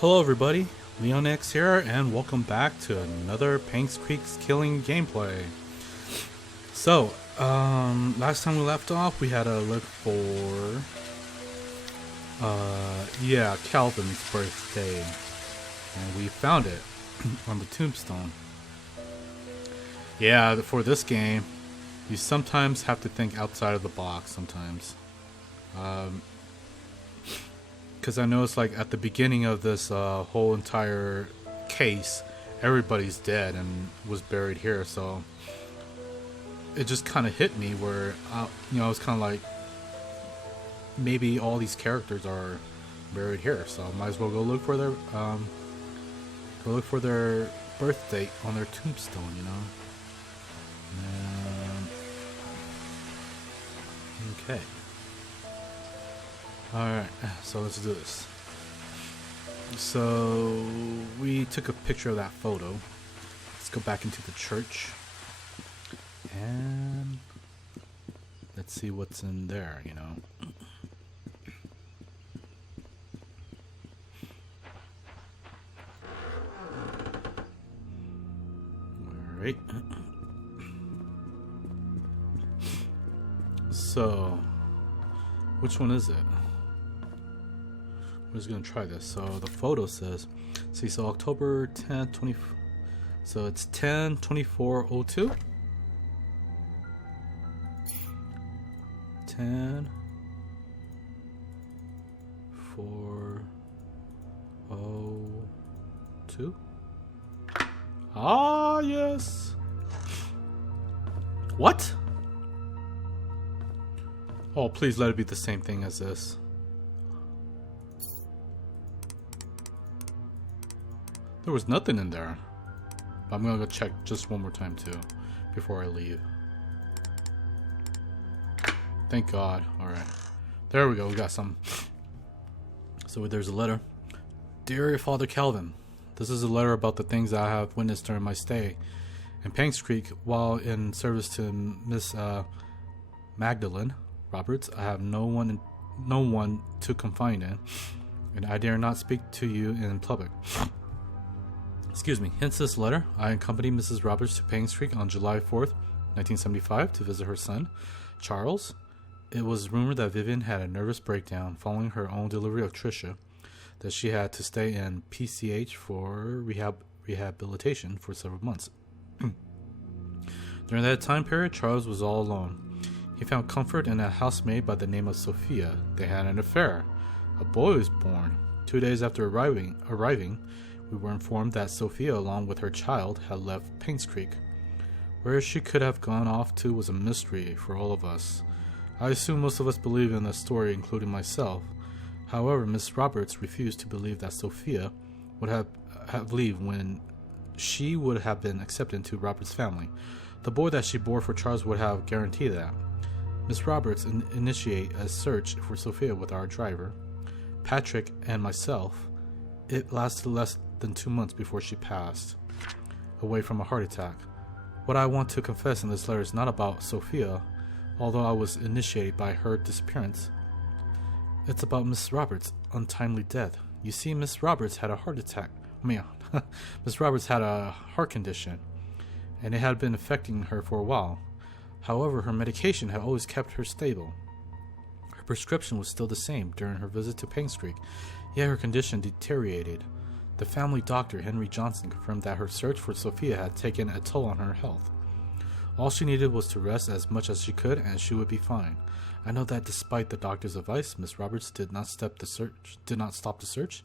Hello everybody, LeonX here, and welcome back to another Painscreek's Killing gameplay. So, last time we left off, we had to look for, Calvin's birthday, and we found it on the tombstone. Yeah, for this game, you sometimes have to think outside of the box sometimes. Because I know it's like at the beginning of this whole entire case, everybody's dead and was buried here, so it just kind of hit me where, I was kind of like, maybe all these characters are buried here, so I might as well go look for their birth date on their tombstone, you know. Okay. Alright, so let's do this. So, we took a picture of that photo. Let's go back into the church. And let's see what's in there, you know. Alright. So, which one is it? I'm just gonna try this. So the photo says, so October 10th, 20. So it's 10/24/02. 10/4/02. Ah, yes. What? Oh, please let it be the same thing as this. There was nothing in there. But I'm gonna go check just one more time too before I leave. Thank God. Alright. There we go, we got some. So there's a letter. Dear Father Calvin, this is a letter about the things I have witnessed during my stay in Painscreek while in service to Miss Magdalene Roberts. I have no one to confide in, and I dare not speak to you in public. Excuse me. Hence this letter. I accompanied Mrs. Roberts to Painscreek on July 4th, 1975 to visit her son, Charles. It was rumored that Vivian had a nervous breakdown following her own delivery of Tricia, that she had to stay in PCH for rehabilitation for several months. During that time period, Charles was all alone. He found comfort in a housemaid by the name of Sophia. They had an affair. A boy was born. 2 days after arriving, we were informed that Sophia, along with her child, had left Painscreek. Where she could have gone off to was a mystery for all of us. I assume most of us believe in the story, including myself. However, Miss Roberts refused to believe that Sophia would have leave when she would have been accepted into Roberts' family. The boy that she bore for Charles would have guaranteed that. Miss Roberts initiated a search for Sophia with our driver, Patrick, and myself. It lasted less than 2 months before she passed away from a heart attack. What I want to confess in this letter is not about Sophia, although I was initiated by her disappearance. It's about Miss Roberts' untimely death. You see, Miss Roberts had a heart attack. Miss Roberts had a heart condition, and it had been affecting her for a while. However, her medication had always kept her stable. Her prescription was still the same during her visit to Painscreek, yet her condition deteriorated. The family doctor, Henry Johnson, confirmed that her search for Sophia had taken a toll on her health. All she needed was to rest as much as she could, and she would be fine. I know that despite the doctor's advice, Miss Roberts did not stop the search.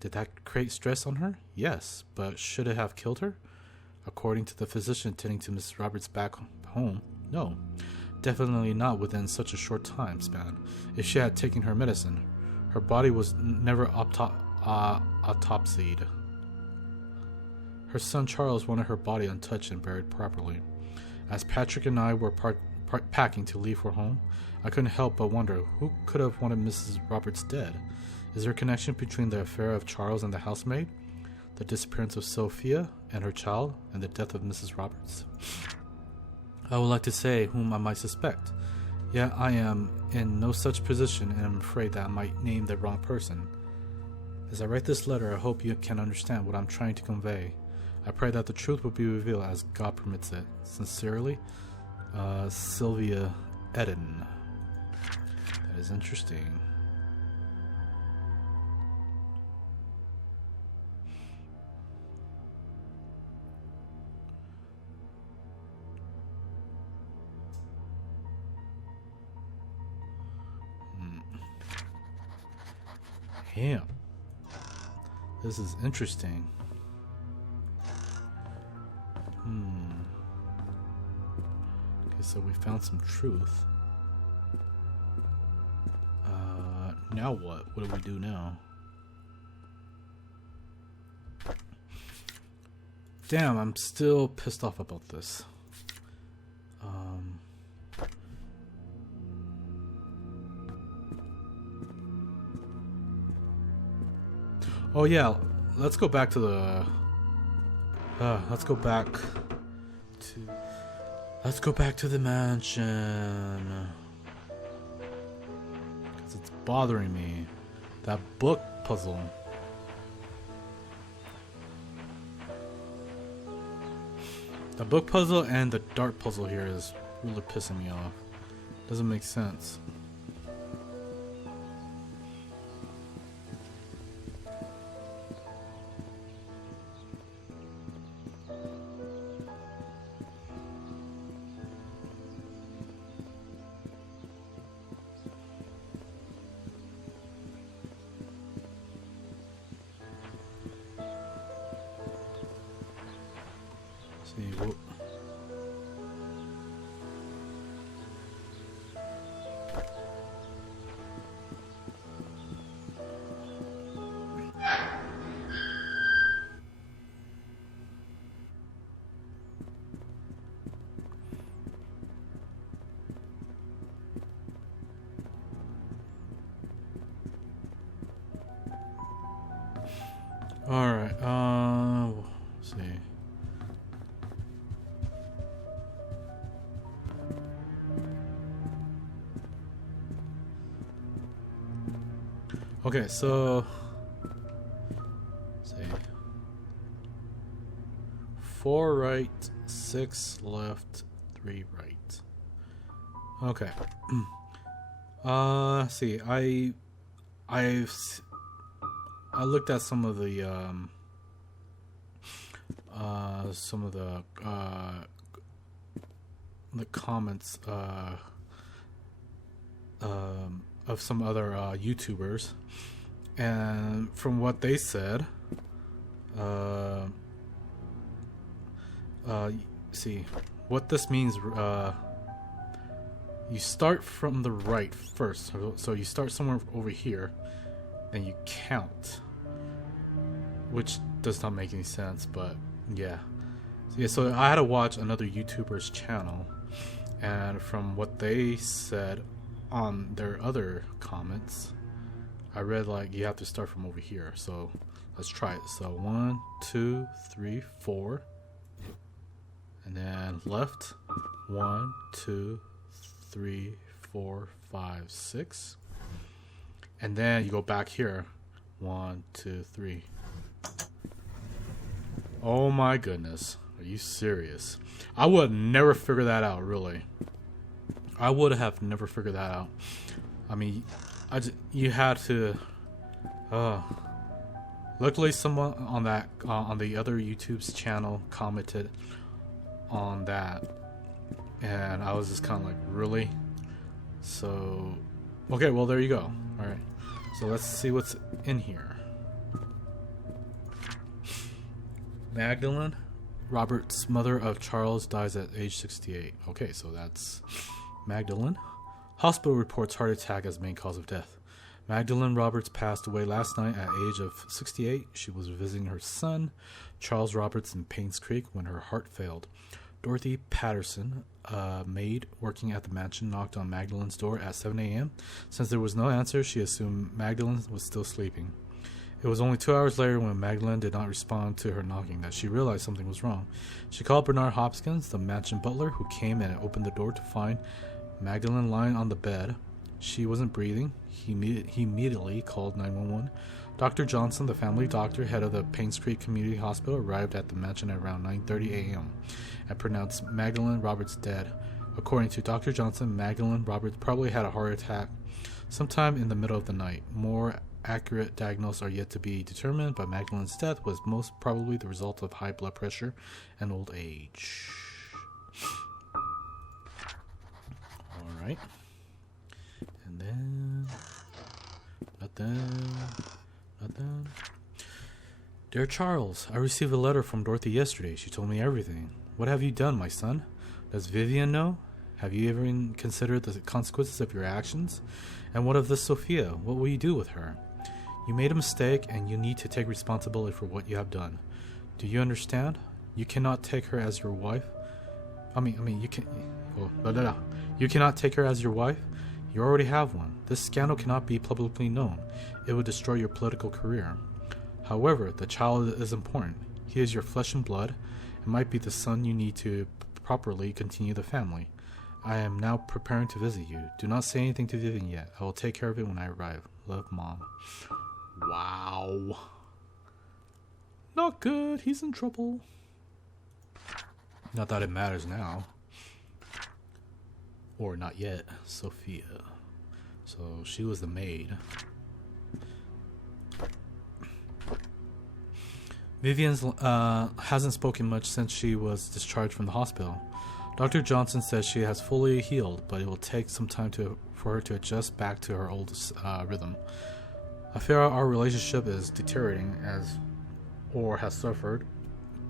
Did that create stress on her? Yes, but should it have killed her? According to the physician attending to Miss Roberts back home, no. Definitely not within such a short time span. If she had taken her medicine, her body was never autopsied. Her son Charles wanted her body untouched and buried properly. As Patrick and I were packing to leave for home, I couldn't help but wonder who could have wanted Mrs. Roberts dead. Is there a connection between the affair of Charles and the housemaid, the disappearance of Sophia and her child, and the death of Mrs. Roberts? I would like to say whom I might suspect, yet I am in no such position and am afraid that I might name the wrong person. As I write this letter, I hope you can understand what I'm trying to convey. I pray that the truth will be revealed as God permits it. Sincerely, Sylvia Eden. That is interesting. Damn. This is interesting. Okay, so we found some truth. Now what? What do we do now? Damn, I'm still pissed off about this. Oh yeah, let's go back to the. Let's go back to the mansion. Cause it's bothering me. That book puzzle. The book puzzle and the dart puzzle here is really pissing me off. Doesn't make sense. Alright, let's see. Okay, so let's see. 4 right, 6 left, 3 right. Okay. See, I looked at some of the comments of some other YouTubers, and from what they said, see what this means. You start from the right first, so you start somewhere over here. And you count, which does not make any sense, but yeah. So I had to watch another YouTuber's channel, and from what they said on their other comments, I read like you have to start from over here. So let's try it. So 1, 2, 3, 4, and then left 1, 2, 3, 4, 5, 6. And then you go back here. 1, 2, 3. Oh my goodness. Are you serious? I would never figure that out, really. I would have never figured that out. I mean, you had to... Luckily someone on that on the other YouTube's channel commented on that. And I was just kind of like, really? So... Okay, well there you go. Alright. So let's see what's in here. Magdalene Roberts, mother of Charles, dies at age 68. Okay, so that's Magdalene. Hospital reports heart attack as main cause of death. Magdalene Roberts passed away last night at age of 68. She was visiting her son, Charles Roberts, in Painscreek when her heart failed. Dorothy Patterson, a maid working at the mansion, knocked on Magdalene's door at 7 a.m. Since there was no answer, she assumed Magdalene was still sleeping. It was only 2 hours later, when Magdalene did not respond to her knocking, that she realized something was wrong. She called Bernard Hopkins, the mansion butler, who came and opened the door to find Magdalene lying on the bed. She wasn't breathing. He immediately called 911. Dr. Johnson, the family doctor, head of the Painscreek Community Hospital, arrived at the mansion at around 9:30 a.m. and pronounced Magdalene Roberts dead. According to Dr. Johnson, Magdalene Roberts probably had a heart attack sometime in the middle of the night. More accurate diagnoses are yet to be determined, but Magdalene's death was most probably the result of high blood pressure and old age. Alright. And then... Nothing. Dear Charles, I received a letter from Dorothy yesterday. She told me everything. What have you done, my son? Does Vivian know? Have you ever considered the consequences of your actions? And what of this Sophia? What will you do with her? You made a mistake, and you need to take responsibility for what you have done. Do you understand? You cannot take her as your wife. You can. You cannot take her as your wife. You already have one. This scandal cannot be publicly known. It would destroy your political career. However, the child is important. He is your flesh and blood, and might be the son you need to properly continue the family. I am now preparing to visit you. Do not say anything to Vivian yet. I will take care of it when I arrive. Love, Mom. Wow. Not good. He's in trouble. Not that it matters now. Or not yet. Sophia. So she was the maid. Vivian hasn't spoken much since she was discharged from the hospital. Dr. Johnson says she has fully healed, but it will take some time for her to adjust back to her old rhythm. I fear our relationship is deteriorating or has suffered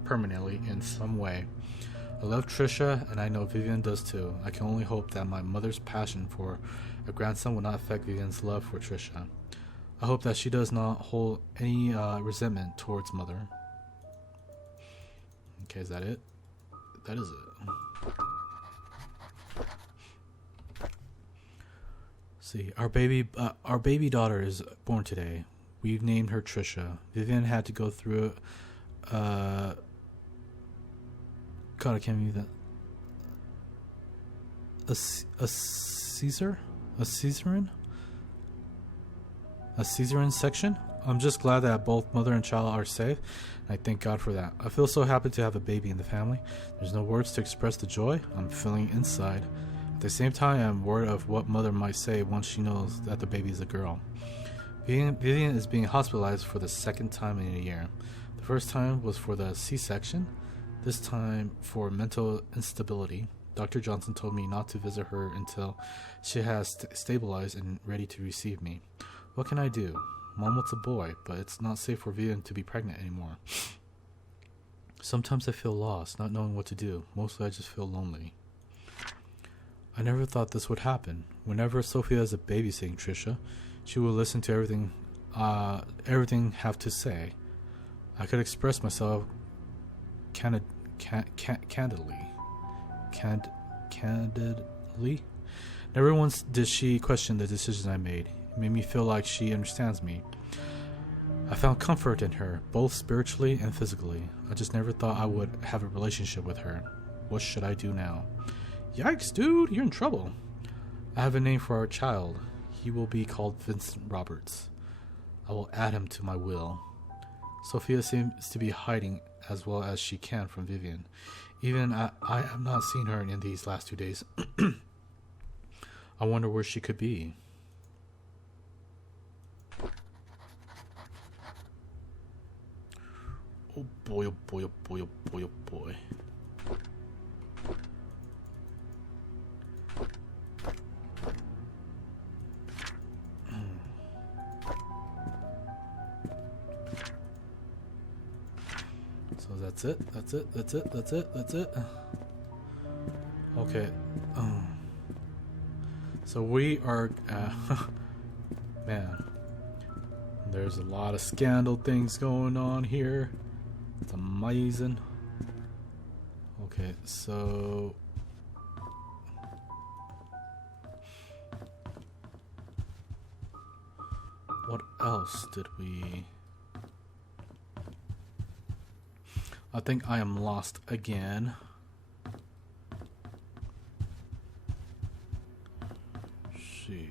permanently in some way. I love Trisha, and I know Vivian does too. I can only hope that my mother's passion for a grandson will not affect Vivian's love for Trisha. I hope that she does not hold any resentment towards Mother. Okay, is that it? That is it. See, our baby daughter is born today. We've named her Trisha. Vivian had to go through God, I can't believe that. A cesarean section. I'm just glad that both mother and child are safe, and I thank God for that. I feel so happy to have a baby in the family. There's no words to express the joy I'm feeling inside. At the same time, I'm worried of what mother might say once she knows that the baby is a girl. Vivian is being hospitalized for the second time in a year. The first time was for the C-section, this time for mental instability. Dr. Johnson told me not to visit her until she has stabilized and ready to receive me. What can I do? Mom wants a boy, but it's not safe for Vivian to be pregnant anymore. Sometimes I feel lost, not knowing what to do. Mostly I just feel lonely. I never thought this would happen. Whenever Sophia is babysitting Trisha, she will listen to everything have to say. I could express myself candidly. Never once did she question the decisions I made. It made me feel like she understands me. I found comfort in her, both spiritually and physically. I just never thought I would have a relationship with her. What should I do now? Yikes, dude, you're in trouble. I have a name for our child. He will be called Vincent Roberts. I will add him to my will. Sophia seems to be hiding as well as she can from Vivian. Even I have not seen her in these last 2 days. I wonder where she could be. Oh boy, oh boy, oh boy, oh boy, oh boy. So that's it. Okay. So we are, man, there's a lot of scandal things going on here. It's amazing. Okay, so what else did we... I think I am lost again. Let's see.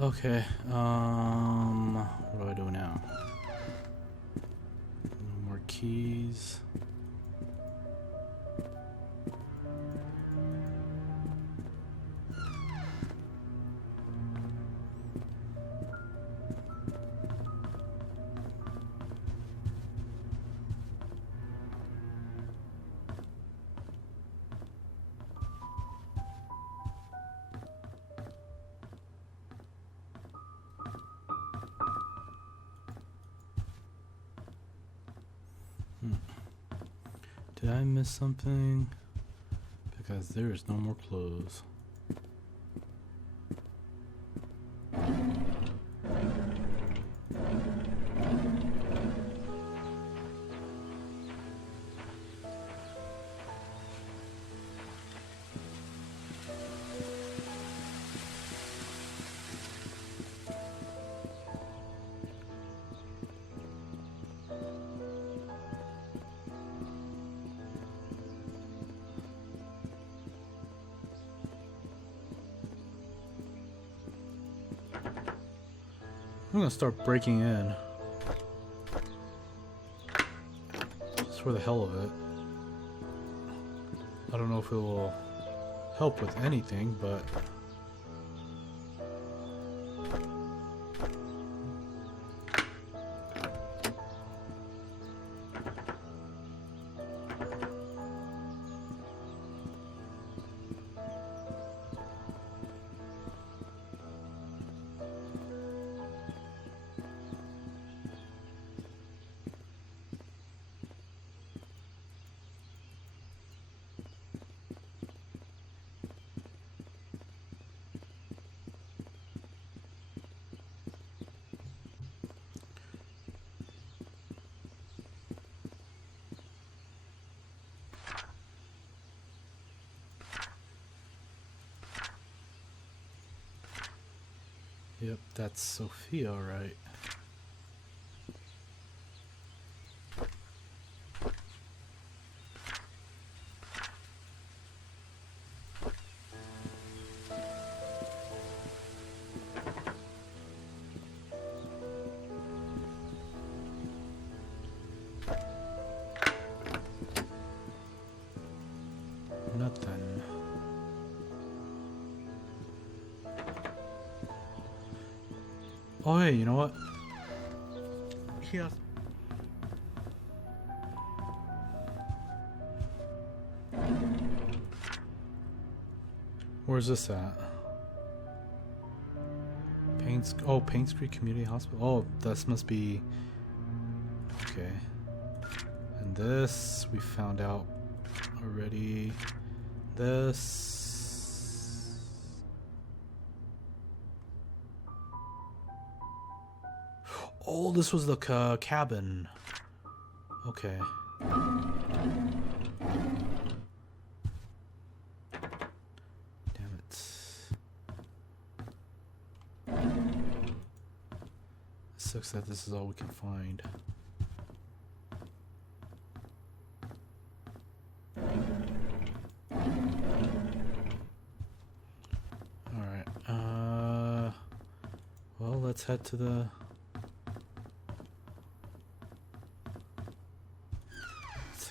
Okay, what do I do now? No more keys. Did I miss something? Because there is no more clothes. I'm gonna start breaking in. Just for the hell of it. I don't know if it will help with anything, but... Yep, that's Sophia, right? Nothing. Oh, hey, you know what? Yeah. Where's this at? Painscreek Community Hospital. Oh, this must be... Okay. And this, we found out already. This... Oh, this was the cabin. Okay. Damn it. Sucks that this is all we can find. Alright. Well, let's head to the...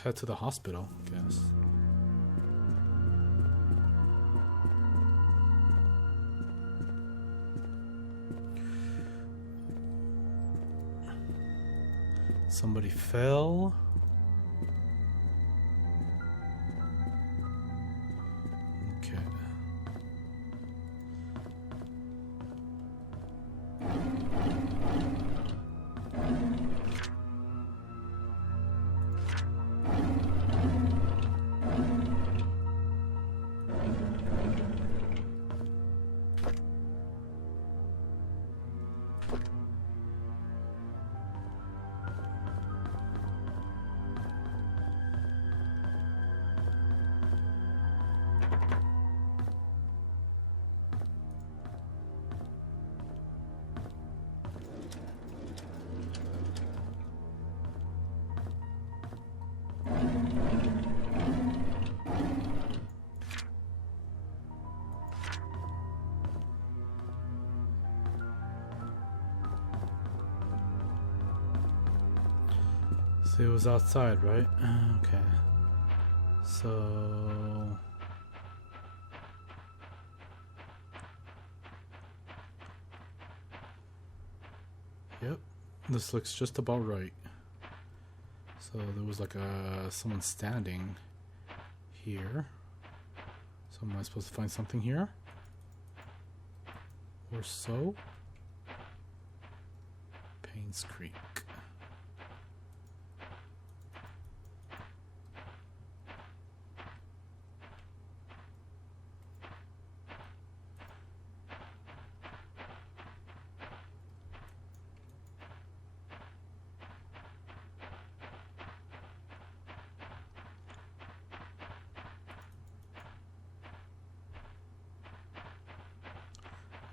head to the hospital, I guess. Somebody fell. Okay. So it was outside, right? Okay. So... Yep. This looks just about right. So there was like someone standing here. So am I supposed to find something here? Or so? Painscreek.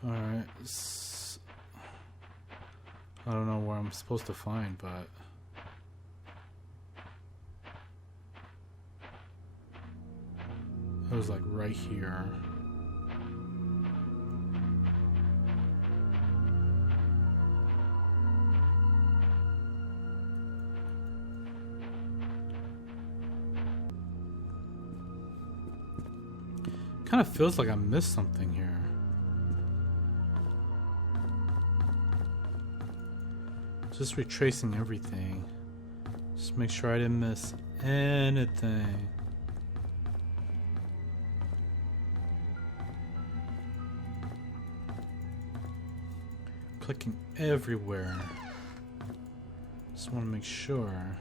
Alright. I don't know where I'm supposed to find, but... it was like right here. Kind of feels like I missed something here. Just retracing everything. Just make sure I didn't miss anything. Clicking everywhere. Just want to make sure.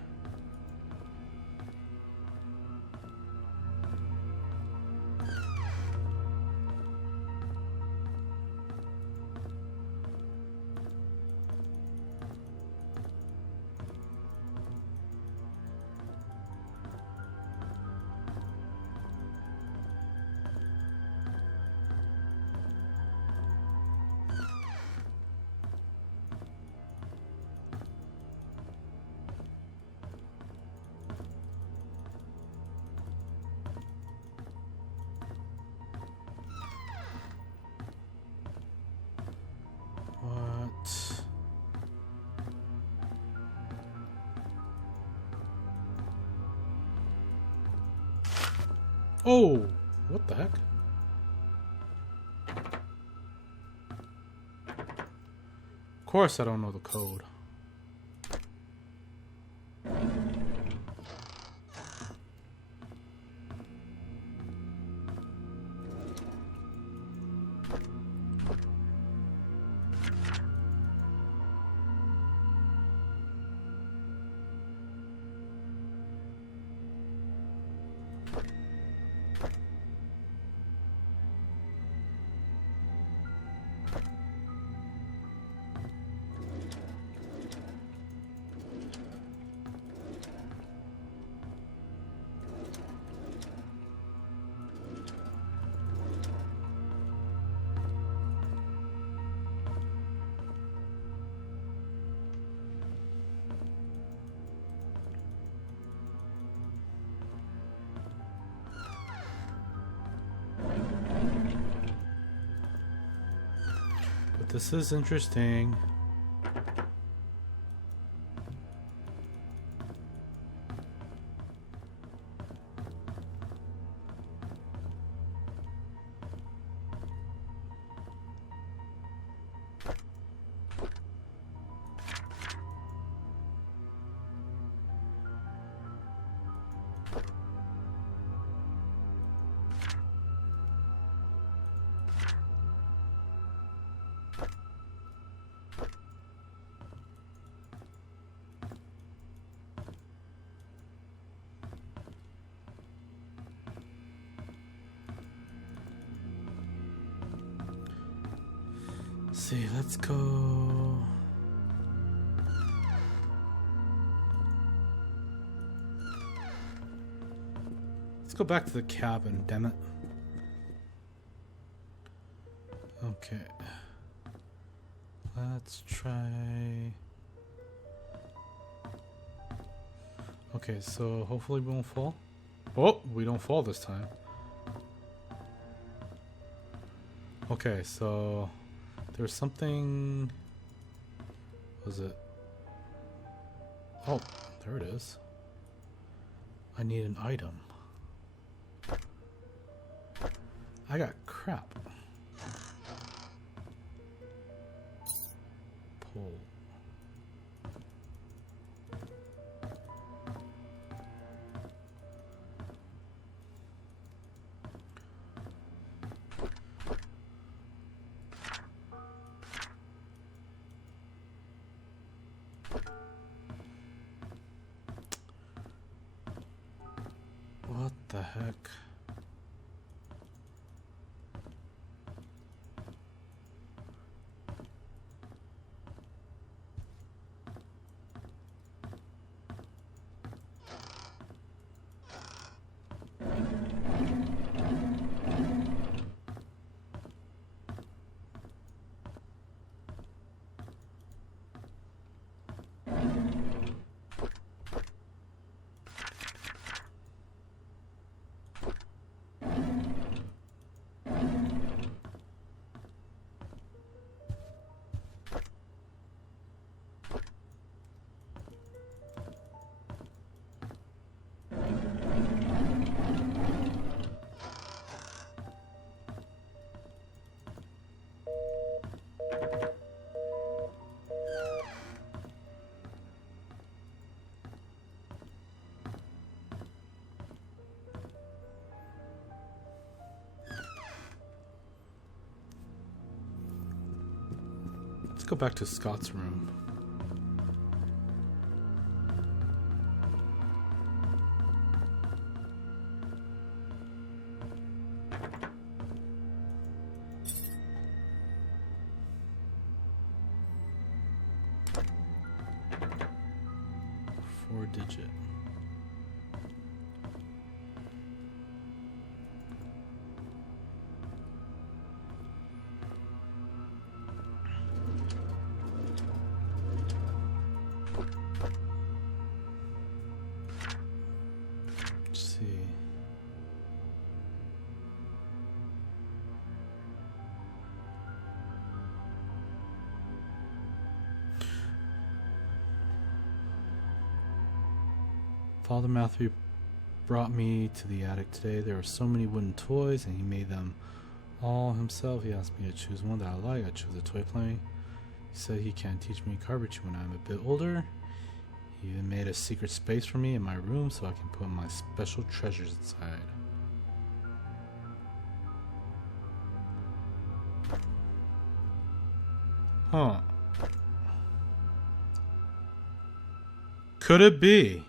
Oh, what the heck? Of course I don't know the code. This is interesting. See, let's go. Let's go back to the cabin, damn it. Okay. Let's try. Okay, so hopefully we won't fall. Oh, we don't fall this time. Okay, so there's something. Was it? Oh, there it is. I need an item. I got crap. Pull. What the heck? Let's go back to Scott's room. Four-digit. Father Matthew brought me to the attic today. There were so many wooden toys, and he made them all himself. He asked me to choose one that I like. I chose a toy plane. He said he can teach me carpentry when I'm a bit older. He even made a secret space for me in my room so I can put my special treasures inside. Huh. Could it be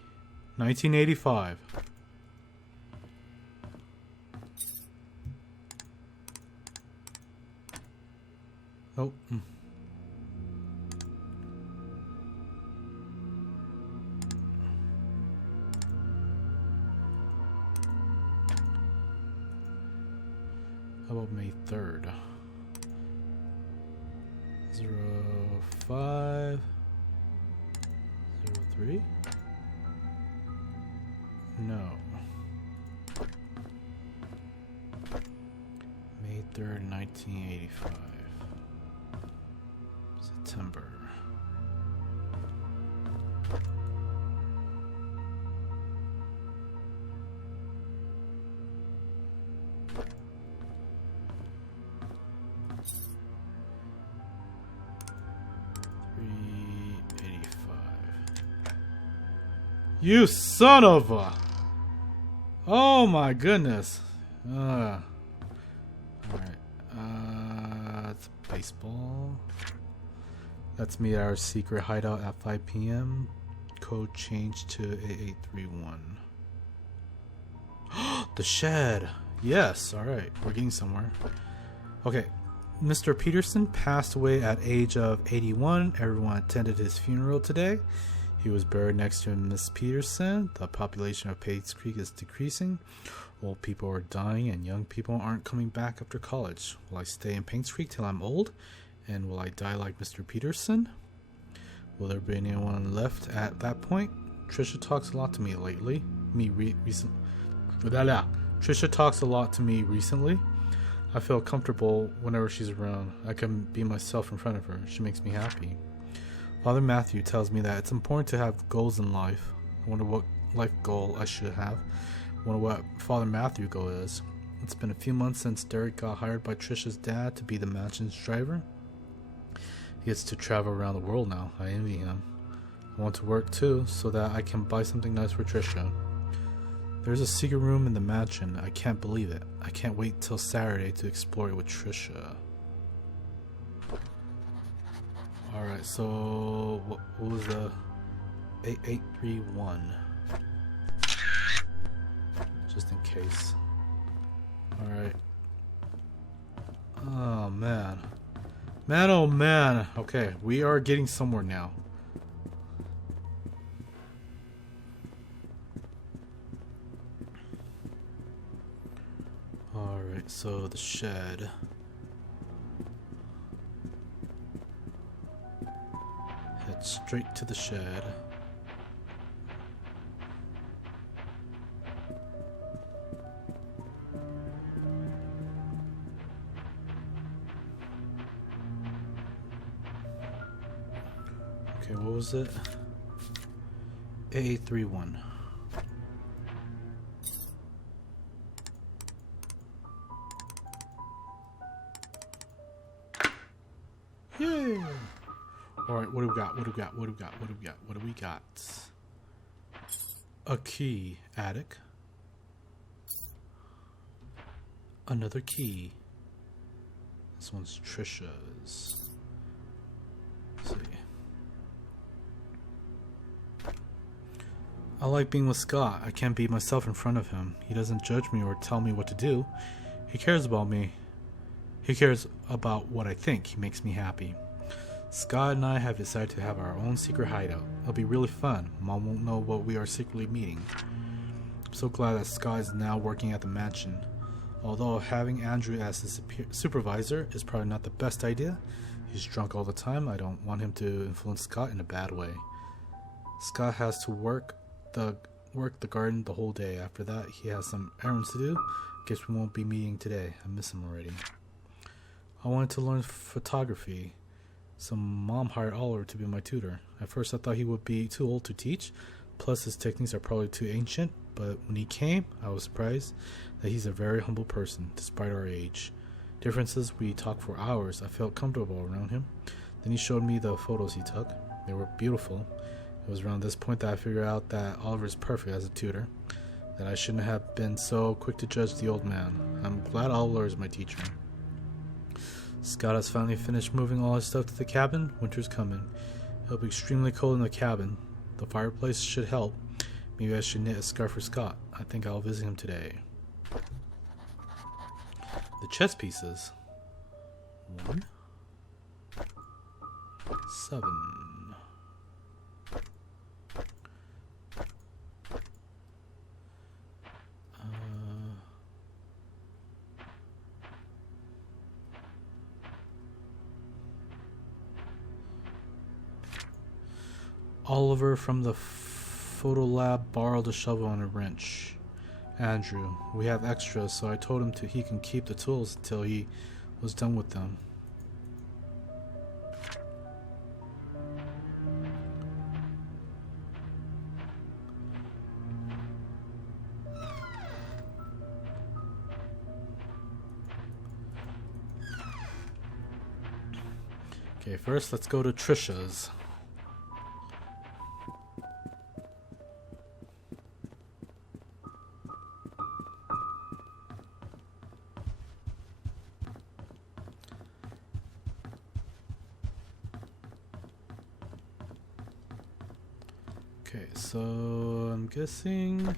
1985? Oh. How about May 3rd? 0503? No. May 3rd, 1985. September. You son of a... Oh my goodness. Alright. It's baseball. Let's meet our secret hideout at 5 p.m. Code changed to 8831. The shed. Yes, alright. We're getting somewhere. Okay. Mr. Peterson passed away at age of 81. Everyone attended his funeral today. He was buried next to Miss Peterson. The population of Painscreek is decreasing. Old people are dying and young people aren't coming back after college. Will I stay in Painscreek till I'm old? And will I die like Mr. Peterson? Will there be anyone left at that point? Trisha talks a lot to me lately. Trisha talks a lot to me recently. I feel comfortable whenever she's around. I can be myself in front of her. She makes me happy. Father Matthew tells me that it's important to have goals in life. I wonder what life goal I should have. I wonder what Father Matthew's goal is. It's been a few months since Derek got hired by Trisha's dad to be the mansion's driver. He gets to travel around the world now. I envy him. I want to work too, so that I can buy something nice for Trisha. There's a secret room in the mansion. I can't believe it. I can't wait till Saturday to explore it with Trisha. Alright, so what was the 8831? Just in case. Alright. Oh man. Man, oh man. Okay, we are getting somewhere now. Alright, so the shed. Head straight to the shed. Okay, what was it? A31. Yay! Alright, what do we got? What do we got? What do we got? What do we got? What do we got? A key. Attic. Another key. This one's Trisha's. Let's see. I like being with Scott. I can't be myself in front of him. He doesn't judge me or tell me what to do. He cares about me. He cares about what I think. He makes me happy. Scott and I have decided to have our own secret hideout. It'll be really fun. Mom won't know what we are secretly meeting. I'm so glad that Scott is now working at the mansion. Although having Andrew as his supervisor is probably not the best idea. He's drunk all the time. I don't want him to influence Scott in a bad way. Scott has to work the garden the whole day. After that, he has some errands to do. Guess we won't be meeting today. I miss him already. I wanted to learn photography. So Mom hired Oliver to be my tutor. At first I thought he would be too old to teach, plus his techniques are probably too ancient, but when he came, I was surprised that he's a very humble person, despite our age. Differences, we talked for hours. I felt comfortable around him. Then he showed me the photos he took. They were beautiful. It was around this point that I figured out that Oliver is perfect as a tutor, that I shouldn't have been so quick to judge the old man. I'm glad Oliver is my teacher. Scott has finally finished moving all his stuff to the cabin. Winter's coming. It'll be extremely cold in the cabin. The fireplace should help. Maybe I should knit a scarf for Scott. I think I'll visit him today. The chess pieces. 1, 7. Oliver from the photo lab borrowed a shovel and a wrench. Andrew, we have extras, so I told him he can keep the tools until he was done with them. Okay, first let's go to Trisha's. Okay, so I'm guessing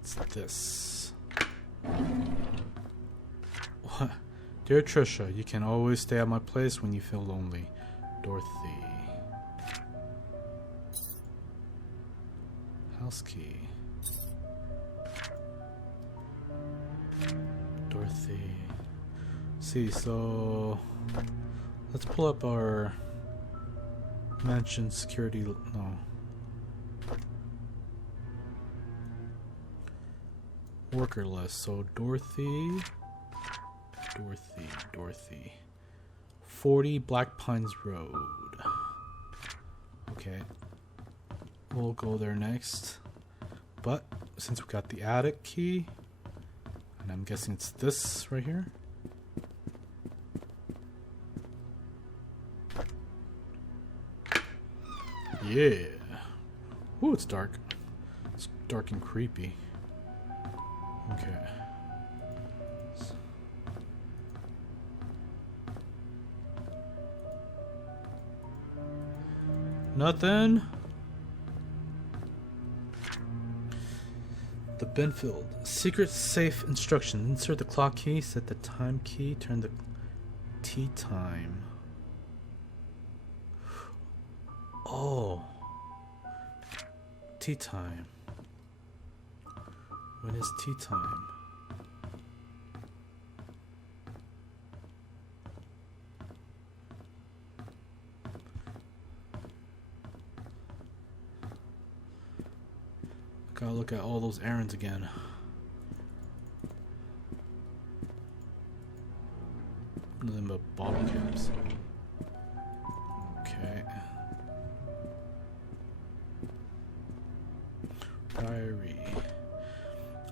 it's this. What? Dear Trisha, you can always stay at my place when you feel lonely. Dorothy. House key. Dorothy. See, so let's pull up our mansion security. No. Worker list. So Dorothy. 40 Black Pines Road. Okay. We'll go there next. But since we got the attic key, and I'm guessing it's this right here. Yeah. Ooh, it's dark. It's dark and creepy. Okay. Nothing. The Benfield. Secret safe instruction. Insert the clock key, set the time key, turn the tea time. Oh. Tea time. When is tea time? Gotta look at all those errands again. Nothing but bottle caps. Okay. Diary.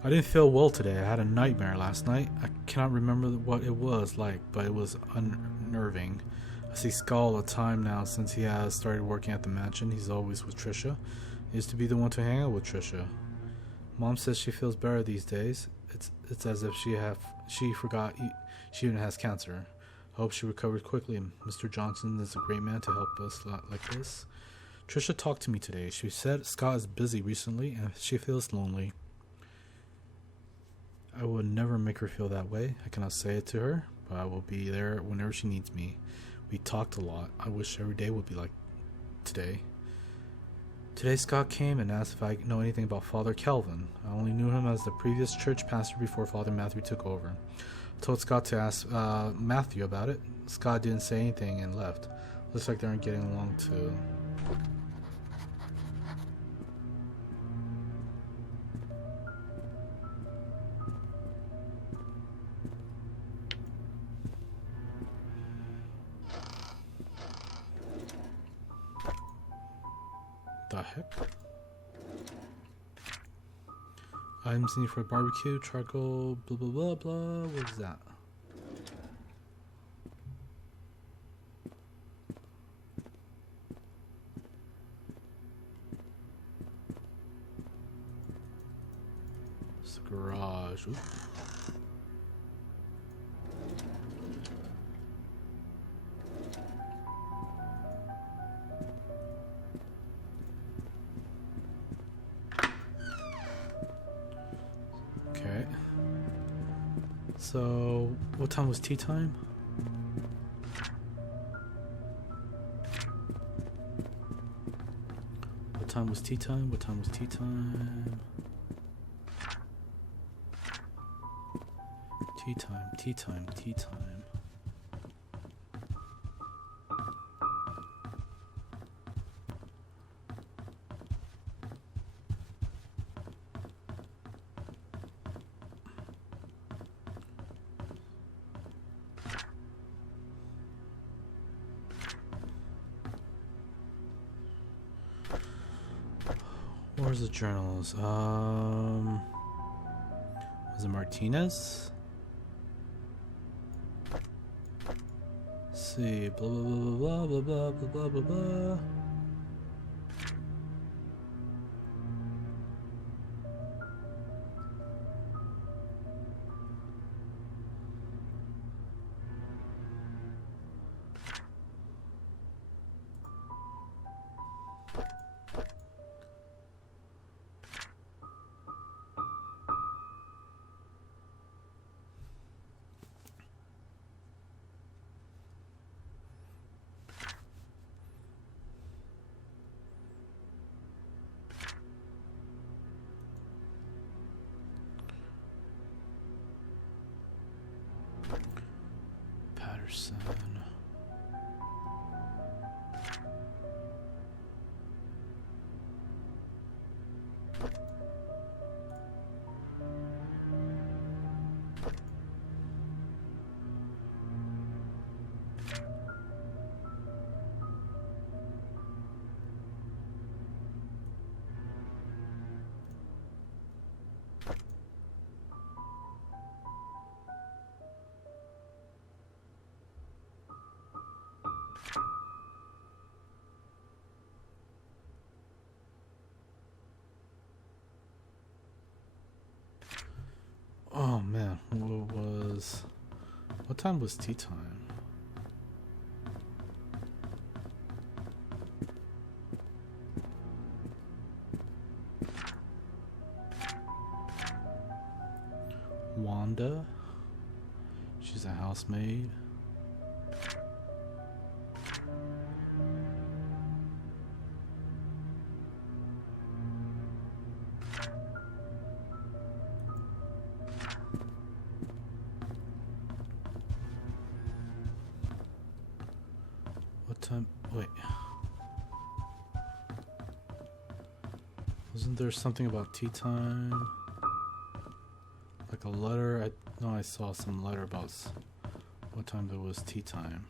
I didn't feel well today. I had a nightmare last night. I cannot remember what it was like, but it was unnerving. I see Ska all the time now since he has started working at the mansion. He's always with Trisha. He used to be the one to hang out with Trisha. Mom says she feels better these days. It's as if she forgot she even has cancer. I hope she recovers quickly. Mr. Johnson is a great man to help us like this. Trisha talked to me today. She said Scott is busy recently and she feels lonely. I would never make her feel that way. I cannot say it to her, but I will be there whenever she needs me. We talked a lot. I wish every day would be like today. Today Scott came and asked if I know anything about Father Calvin. I only knew him as the previous church pastor before Father Matthew took over. I told Scott to ask Matthew about it. Scott didn't say anything and left. Looks like they aren't getting along too. The heck? Items needed for barbecue, charcoal, blah blah blah blah. What is that? It's the garage. Ooh. Okay. So, what time was tea time? What time was tea time? What time was tea time? Tea time, tea time, tea time. Where's the journals? Was it Martinez? Let's see, blah blah blah blah blah blah blah blah blah. Patterson. time was tea time? Wanda. She's a housemaid. What time? Wait. Wasn't there something about tea time? Like a letter? I saw some letter about what time there was tea time.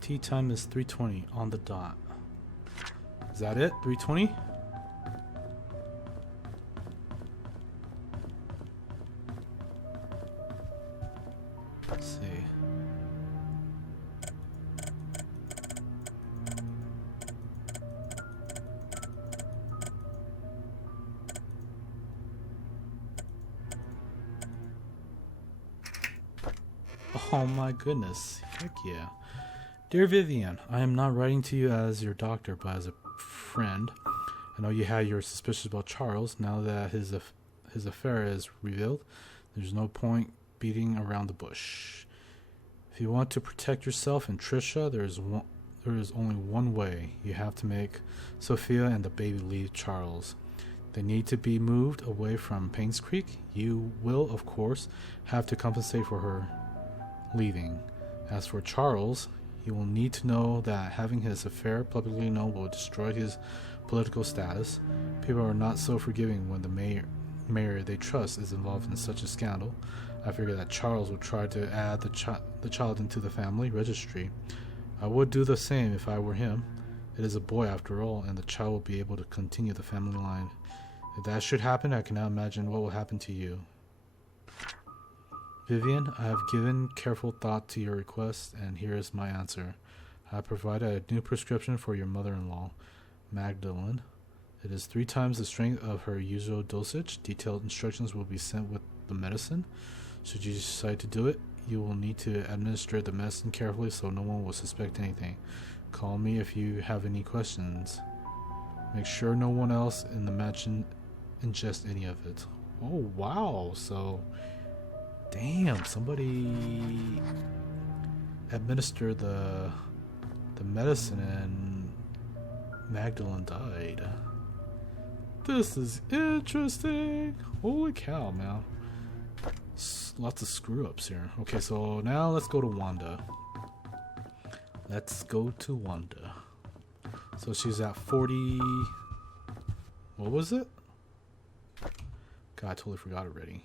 Tea time is 3:20 on the dot. Is that it? 3:20? Let's see. Oh my goodness. Heck yeah. Dear Vivian, I am not writing to you as your doctor, but as a friend. I know you had your suspicions about Charles. Now that his affair is revealed, there's no point beating around the bush. If you want to protect yourself and Trisha, there is only one way. You have to make Sophia and the baby leave Charles. They need to be moved away from Painscreek. You will, of course, have to compensate for her leaving. As for Charles, he will need to know that having his affair publicly known will destroy his political status. People are not so forgiving when the mayor they trust is involved in such a scandal. I figure that Charles will try to add the child into the family registry. I would do the same if I were him. It is a boy after all, and the child will be able to continue the family line. If that should happen, I cannot imagine what will happen to you. Vivian, I have given careful thought to your request, and here is my answer. I have provided a new prescription for your mother-in-law, Magdalene. It is 3 times the strength of her usual dosage. Detailed instructions will be sent with the medicine. Should you decide to do it, you will need to administer the medicine carefully so no one will suspect anything. Call me if you have any questions. Make sure no one else in the mansion ingests any of it. Oh, wow. So... damn, somebody administered the medicine and Magdalene died. This is interesting. Holy cow, man. Lots of screw-ups here. Okay, so now let's go to Wanda. Let's go to Wanda. So she's at 40... what was it? God, I totally forgot already.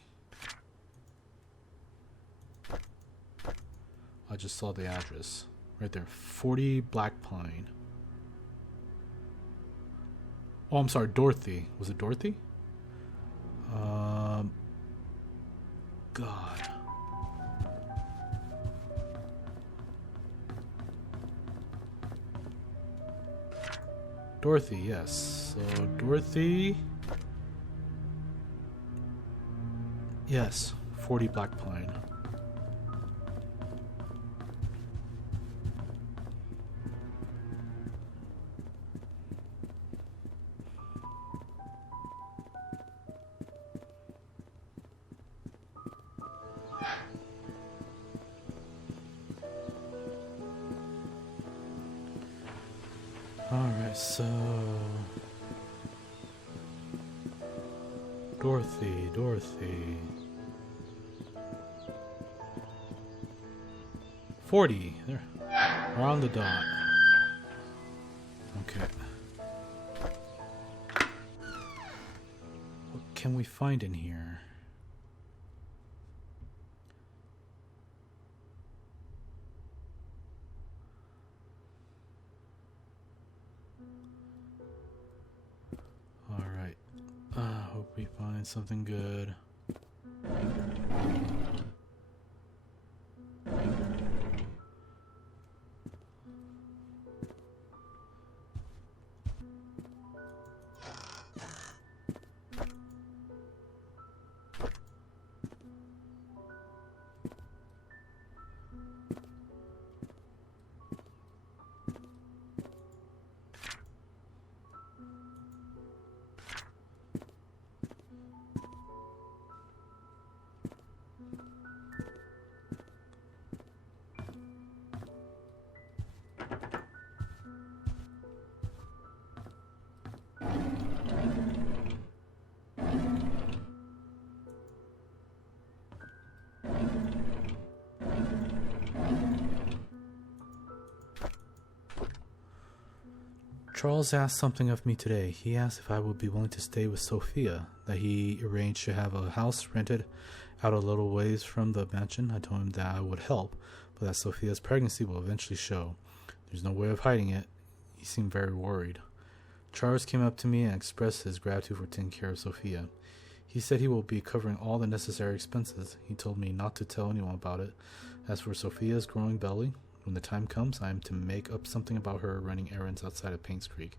I just saw the address right there. 40 Black Pine. Oh, I'm sorry, Dorothy. Was it Dorothy? God. Dorothy, yes. So Dorothy. Yes, 40 Black Pine. Alright, so... Dorothy... 40! There. We're on the dot. Okay. What can we find in here? Alright. Hope we find something good. Charles asked something of me today. He asked if I would be willing to stay with Sophia, that he arranged to have a house rented out a little ways from the mansion. I told him that I would help, but that Sophia's pregnancy will eventually show. There's no way of hiding it. He seemed very worried. Charles came up to me and expressed his gratitude for taking care of Sophia. He said he will be covering all the necessary expenses. He told me not to tell anyone about it. As for Sophia's growing belly, when the time comes, I am to make up something about her running errands outside of Painscreek.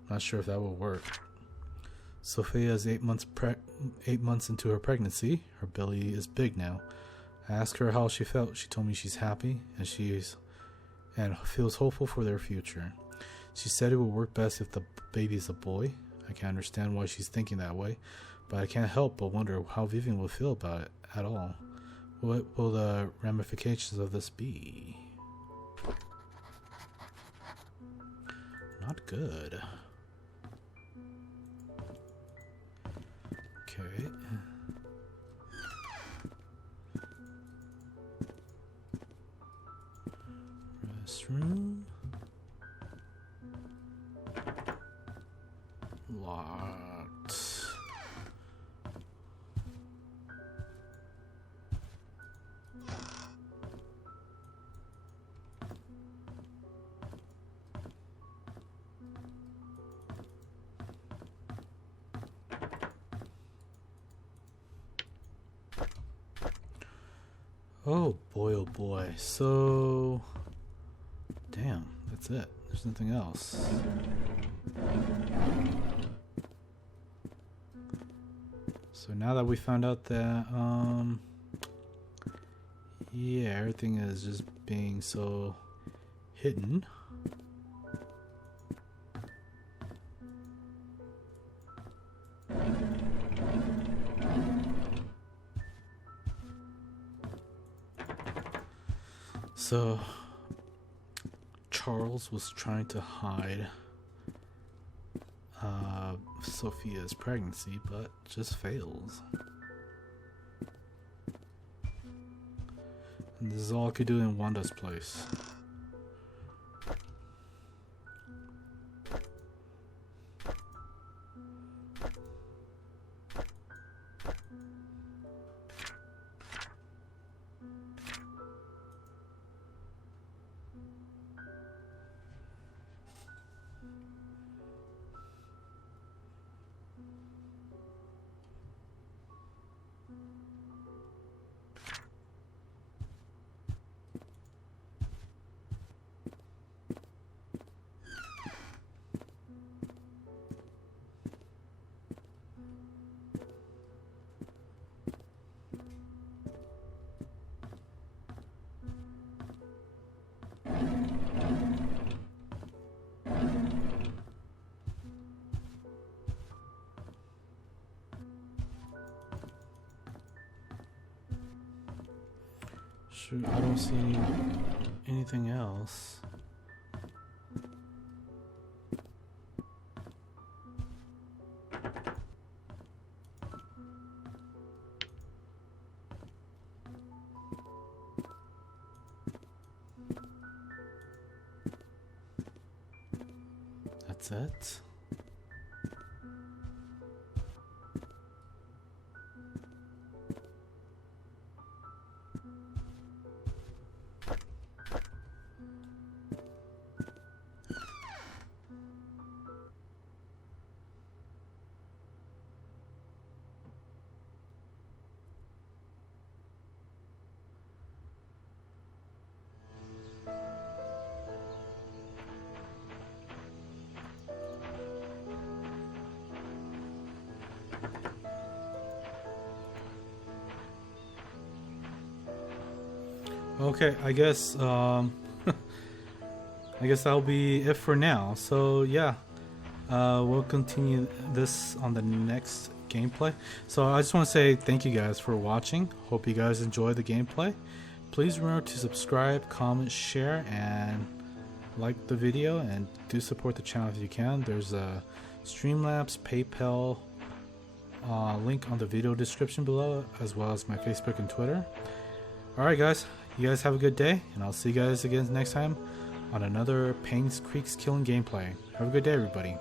I'm not sure if that will work. Sophia is 8 months into her pregnancy. Her belly is big now. I asked her how she felt. She told me she's happy and feels hopeful for their future. She said it would work best if the baby is a boy. I can't understand why she's thinking that way, but I can't help but wonder how Vivian will feel about it at all. What will the ramifications of this be? Not good. Okay. Restroom. Locked. Oh boy. So, damn, that's it. There's nothing else. So now that we found out that, yeah, everything is just being so hidden. So, Charles was trying to hide Sophia's pregnancy, but just fails. And this is all I could do in Wanda's place. Shoot, I don't see anything else. That's it. Okay, I guess I guess that'll be it for now. So yeah, we'll continue this on the next gameplay. So I just want to say thank you guys for watching. Hope you guys enjoyed the gameplay. Please remember to subscribe, comment, share, and like the video, and do support the channel if you can. There's a Streamlabs, PayPal link on the video description below, as well as my Facebook and Twitter. Alright guys, you guys have a good day, and I'll see you guys again next time on another Painscreek's Killing gameplay. Have a good day, everybody.